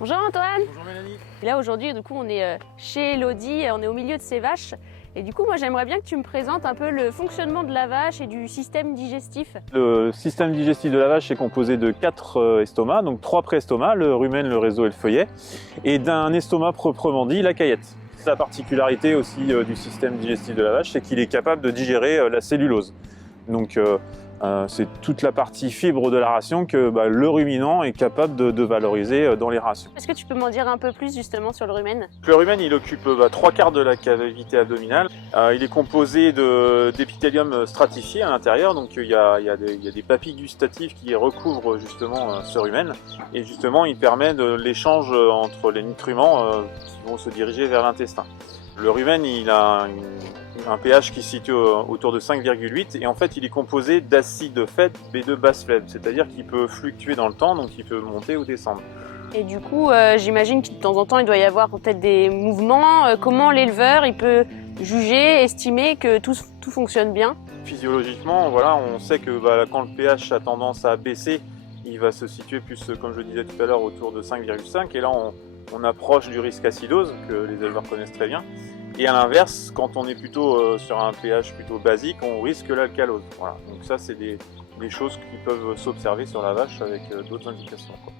Bonjour Antoine. Bonjour Mélanie. Et là aujourd'hui, du coup, on est chez Elodie, on est au milieu de ses vaches. Et du coup, moi j'aimerais bien que tu me présentes un peu le fonctionnement de la vache et du système digestif. Le système digestif de la vache est composé de 4 estomacs, donc 3 préestomacs, le rumen, le réseau et le feuillet, et d'un estomac proprement dit, la caillette. La particularité aussi du système digestif de la vache, c'est qu'il est capable de digérer la cellulose. Donc c'est toute la partie fibre de la ration que le ruminant est capable de valoriser dans les rations. Est-ce que tu peux m'en dire un peu plus justement sur le rumen? Le rumen, il occupe 3/4 de la cavité abdominale. Il est composé d'épithélium stratifié à l'intérieur, donc il y a des papilles gustatives qui recouvrent justement ce rumen. Et justement, il permet de l'échange entre les nutriments qui vont se diriger vers l'intestin. Le rumen, il a un pH qui se situe autour de 5,8 et en fait il est composé d'acide fait B2 basse flemme, c'est-à-dire qu'il peut fluctuer dans le temps, donc il peut monter ou descendre. Et du coup, j'imagine que de temps en temps, il doit y avoir peut-être des mouvements. Comment l'éleveur, il peut juger, estimer que tout fonctionne bien? Physiologiquement, voilà, on sait que quand le pH a tendance à baisser, il va se situer plus, comme je le disais tout à l'heure, autour de 5,5 et là on approche du risque acidose que les éleveurs connaissent très bien. Et à l'inverse, quand on est plutôt sur un pH plutôt basique, on risque l'alcalose. Voilà. Donc ça, c'est des choses qui peuvent s'observer sur la vache avec d'autres indications, quoi.